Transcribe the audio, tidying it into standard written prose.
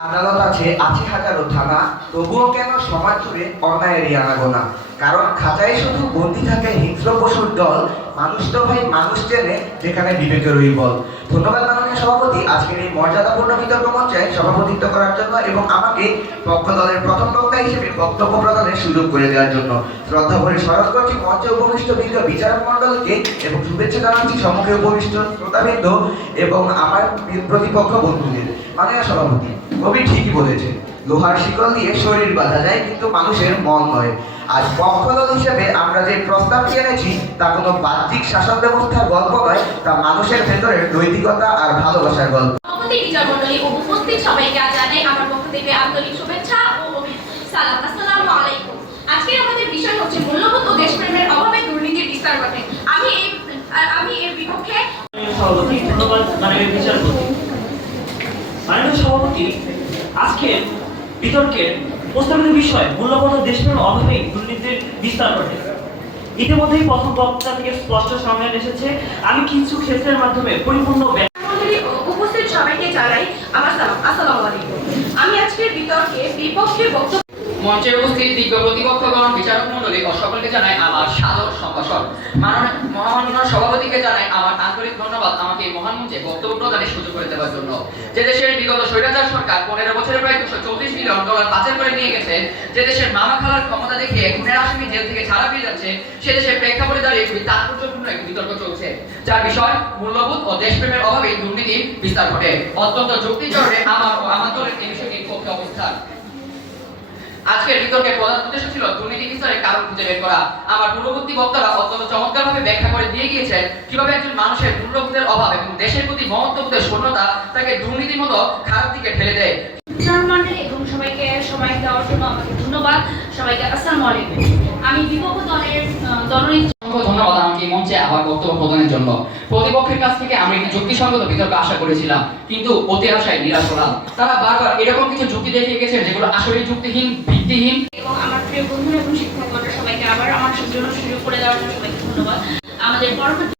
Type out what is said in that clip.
আদালত আছে, আছে হাজারো থানা, তবুও কেন সমাজ জুড়ে অন্যায়ের আনাগোনা? কারণ খাঁচায় শুধু বন্দী থাকে হিংস্র পশুর দল, মানুষ তো ভাই মানুষ চেনে যেখানে বিবেকেরই বল। ধন্যবাদ মাননীয় সভাপতি আজকের এই মর্যাদাপূর্ণ বিতর্ক মঞ্চে সভাপতিত্ব করার জন্য এবং আমাকে পক্ষ দলের প্রথম বক্তা হিসেবে বক্তব্য প্রদানের সুযোগ করে দেওয়ার জন্য। শ্রদ্ধা ভরে স্মরণ করছি মঞ্চে উপবিষ্ট বীর বিচারক মণ্ডলকে এবং শুভেচ্ছা জানাচ্ছি সম্মুখে উপবিষ্ট শ্রোতাবৃন্দ এবং আমার প্রতিপক্ষ বন্ধুদের। মাননীয় সভাপতি, কবি ঠিকই বলেছে, লোহার শিকল দিয়ে শরীর বাঁধা যায় কিন্তু মানুষের মন নয়। আজ পক্ষ দল হিসেবে আমরা যে প্রস্তাবটি এনেছি তা কোনো বাহ্যিক শাসন ব্যবস্থার গল্প নয়, তা মানুষের ভেতরের নৈতিকতা আর ভালোবাসার গল্প। সভাপতি বিচার মণ্ডলী ও উপস্থিত সবাইকে জানাই আমার পক্ষ থেকে আন্তরিক শুভেচ্ছা ও সালাম। আসসালামু আলাইকুম। আজকে আমাদের বিষয় হচ্ছে মূল্যবোধ ও দেশপ্রেমের অভাবে দুর্নীতির বিস্তার ঘটে। আমি এর বিপক্ষে সভাপতি। ধন্যবাদ মাননীয় বিচারপতি। মাননীয় সভাপতি, আজকে বিতর্কের প্রস্তাবিত বিষয় মূল্যবোধ ও দেশপ্রেমের অভাবে দুর্নীতির বিস্তার ঘটে। ইতিমধ্যেই প্রথম বক্তা থেকে স্পষ্ট সামনে এসেছে। আমি কিছু ক্ষেত্রের মাধ্যমে পরিপূর্ণ উপস্থিত সবাইকে জানাই আমার সালাম। আসসালামু আলাইকুম। আমি আজকের বিতর্কে বিপক্ষে বক্তব্য মঞ্চে উপস্থিত দিব্য প্রতিপক্ষগণ, বিচারক মণ্ডলী ও সকলকে জানাই আমার সাদর সম্ভাষণ। মাননীয় সভাপতিকে জানাই আমার আন্তরিক ধন্যবাদ আমাকে এই মহান মঞ্চে বক্তব্য প্রদানের সুযোগ করে দেওয়ার জন্য। যে দেশের বিগত স্বৈরাচার সরকার 15 বছরে প্রায় $234 বিলিয়ন পাচার করে নিয়ে গেছে, যে দেশের মামা খালার ক্ষমতা দেখিয়ে খুনের আসামি জেল থেকে ছাড়া পেয়ে যাচ্ছে, সে দেশের প্রেক্ষাপটে দাঁড়িয়ে খুবই তাৎপর্যপূর্ণ একটি বিতর্ক চলছে, যার বিষয় মূল্যবোধ ও দেশপ্রেমের অভাবে দুর্নীতির বিস্তার ঘটে। অত্যন্ত যুক্তিচরণে আমার ও আমার দলের এই বিষয়টির পক্ষে অবস্থান। আজকের বিতর্কের প্রধান উদ্দেশ্য ছিল দুর্নীতি বিস্তারের কারণ খুঁজে বের করা। আমার পূর্ববর্তী বক্তারা অত্যন্ত চমৎকারভাবে ব্যাখ্যা করে দিয়ে গিয়েছেন কিভাবে একজন মানুষের মূল্যবোধের অভাব এবং দেশের প্রতি মমত্ববোধের শূন্যতা তাকে দুর্নীতির মতো খারাপ দিকে ঠেলে দেয়। এবং সবাইকে সময় দেওয়ার জন্য আমাকে ধন্যবাদ। সবাইকে আসসালামু আলাইকুম। আমি বিপক্ষ দলের দলনেত্রী ধন্যবাদ আমাকে এই মঞ্চে আবার বক্তব্য প্রদানের জন্য। প্রতিপক্ষের কাছ থেকে আমি একটি যুক্তিসঙ্গত বিতর্ক আশা করেছিলাম, কিন্তু অতি আশায় নিরাশ হলাম। তারা বারবার এরকম কিছু যুক্তি দেখিয়ে গেছেন যেগুলো আসলে যুক্তিহীন, ভিত্তিহীন। এবং আমার প্রিয় বন্ধুরা এবং শিক্ষকগণ সবাইকে আবার আমার জন্য সুযোগ করে দেওয়ার জন্য সবাইকে ধন্যবাদ। আমাদের পরবর্তী